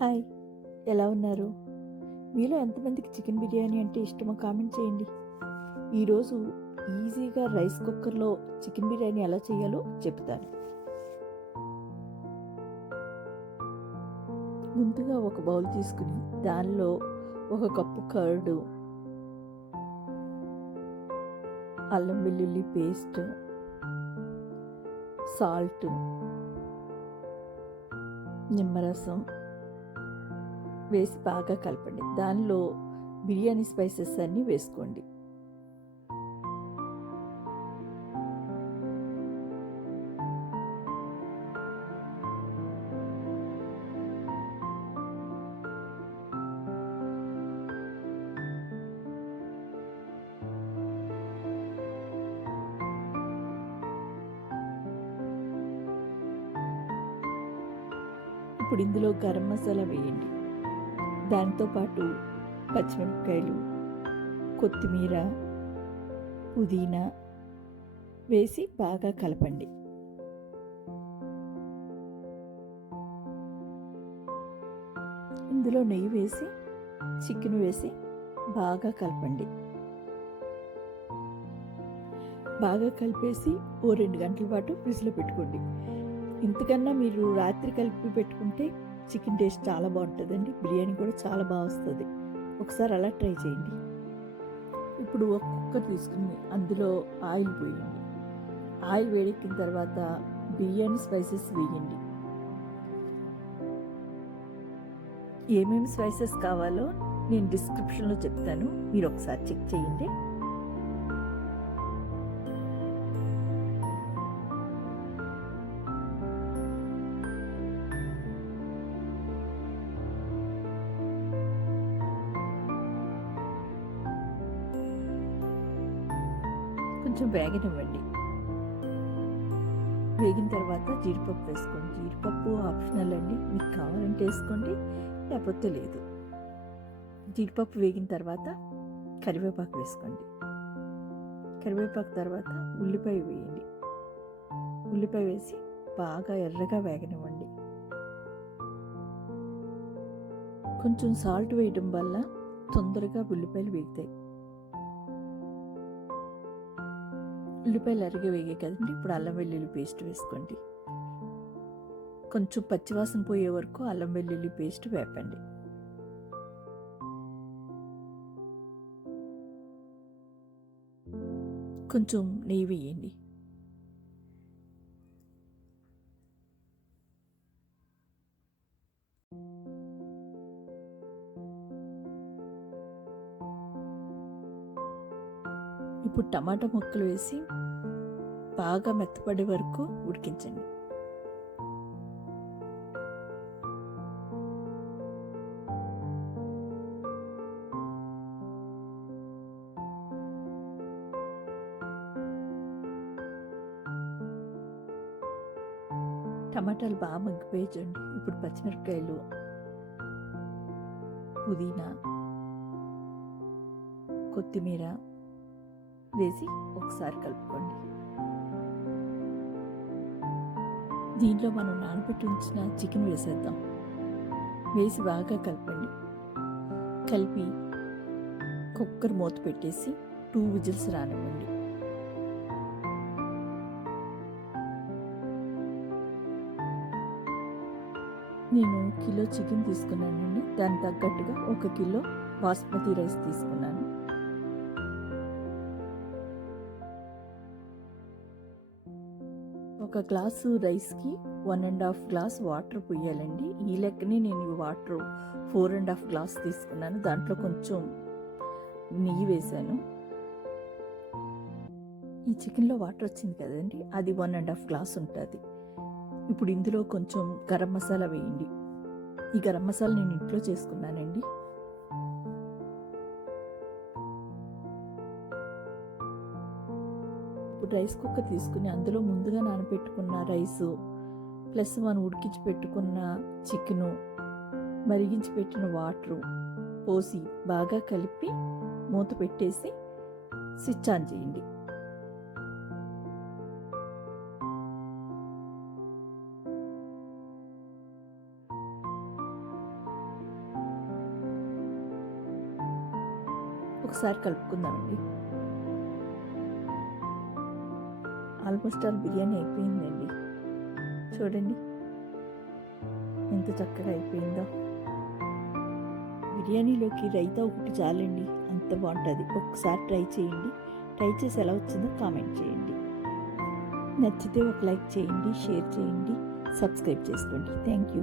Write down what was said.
Hi, ఎలా ఉన్నారు? మీలో ఎంతమందికి చికెన్ బిర్యానీ అంటే ఇష్టమో కామెంట్ చేయండి. ఈరోజు ఈజీగా రైస్ కుక్కర్లో చికెన్ బిర్యానీ ఎలా చేయాలో చెప్తాను. ముందుగా ఒక బౌల్ తీసుకుని దానిలో ఒక కప్పు కర్డు, అల్లం వెల్లుల్లి పేస్ట్, సాల్ట్, నిమ్మరసం వేసి బాగా కలపండి. దానిలో బిర్యానీ స్పైసెస్ అన్నీ వేసుకోండి. ఇప్పుడు ఇందులో గరం మసాలా వేయండి. దాంతోపాటు పచ్చిమిరపకాయలు, కొత్తిమీర, పుదీనా వేసి బాగా కలపండి. ఇందులో నెయ్యి వేసి చికెన్ వేసి బాగా కలపండి. బాగా కలిపేసి ఓ 2 గంటల పాటు ఫ్రిడ్జ్లో పెట్టుకోండి. ఇంతకన్నా మీరు రాత్రి కలిపి పెట్టుకుంటే చికెన్ టేస్ట్ చాలా బాగుంటుందండి. బిర్యానీ కూడా చాలా బాగా వస్తుంది. ఒకసారి అలా ట్రై చేయండి. ఇప్పుడు ఒక కుక్కర్ తీసుకుని అందులో ఆయిల్ పోయండి. ఆయిల్ వేడెక్కిన తర్వాత బిర్యానీ స్పైసెస్ వేయండి. ఏమేమి స్పైసెస్ కావాలో నేను డిస్క్రిప్షన్లో చెప్తాను, మీరు ఒకసారి చెక్ చేయండి. కొంచెం వేగనివ్వండి. వేగిన తర్వాత జీడిపప్పు వేసుకోండి. జీడిపప్పు ఆప్షనల్ అండి, మీకు కావాలంటే వేసుకోండి, లేకపోతే లేదు. జీడిపప్పు వేగిన తర్వాత కరివేపాకు వేసుకోండి. కరివేపాకు తర్వాత ఉల్లిపాయ వేయండి. ఉల్లిపాయ వేసి బాగా ఎర్రగా వేగనివ్వండి. కొంచెం సాల్ట్ వేయడం వల్ల తొందరగా ఉల్లిపాయలు వేగుతాయి. ఉల్లిపాయలు అరిగి వేగే కదండి. ఇప్పుడు అల్లం వెల్లుల్లి పేస్ట్ వేసుకోండి. కొంచెం పచ్చివాసన పోయే వరకు అల్లం వెల్లుల్లి పేస్ట్ వేపండి. కొంచెం నెయ్యి వేయండి. ఇప్పుడు టమాటా ముక్కలు వేసి బాగా మెత్తపడే వరకు ఉడికించండి. టమాటాలు బాగా మగ్గిపోయించండి. ఇప్పుడు పచ్చిమిరపకాయలు, పుదీనా, కొత్తిమీర వేసి ఒకసారి కలుపుకోండి. దీంట్లో మనం నానబెట్టి ఉంచిన చికెన్ వేసేద్దాం. వేసి బాగా కలపండి. కలిపి కుక్కర్ మూత పెట్టేసి 2 విజిల్స్ రానివ్వండి. నేను కిలో చికెన్ తీసుకున్నానండి. దానికి తగ్గట్టుగా 1 కిలో బాస్మతి రైస్ తీసుకున్నాను. ఒక గ్లాసు రైస్కి 1.5 గ్లాస్ వాటర్ పోయాలండి. ఈ లెక్కనే నేను వాటర్ 4.5 గ్లాస్ తీసుకున్నాను. దాంట్లో కొంచెం నెయ్యి వేశాను. ఈ చికెన్లో వాటర్ వచ్చింది కదండి, అది 1.5 గ్లాస్ ఉంటుంది. ఇప్పుడు ఇందులో కొంచెం గరం మసాలా వేయండి. ఈ గరం మసాలా నేను ఇంట్లో చేసుకున్నానండి. ఇప్పుడు రైస్ కుక్కర్ తీసుకుని అందులో ముందుగా నానబెట్టుకున్న రైసు ప్లస్ మనం ఉడికించి పెట్టుకున్న చికెను, మరిగించి పెట్టిన వాటరు పోసి బాగా కలిపి మూత పెట్టేసి స్విచ్ ఆన్ చేయండి. ఒకసారి కలుపుకుందామండి. ఆల్మోస్ట్ ఆల్ బిర్యానీ అయిపోయిందండి. చూడండి ఎంత చక్కగా అయిపోయిందో. బిర్యానీలోకి రైతా ఒకటి చాలండి, అంత బాగుంటుంది. ఒకసారి ట్రై చేయండి. ట్రై చేసి ఎలా వచ్చిందో కామెంట్ చేయండి. నచ్చితే ఒక లైక్ చేయండి, షేర్ చేయండి, సబ్స్క్రైబ్ చేసుకోండి. Thank you.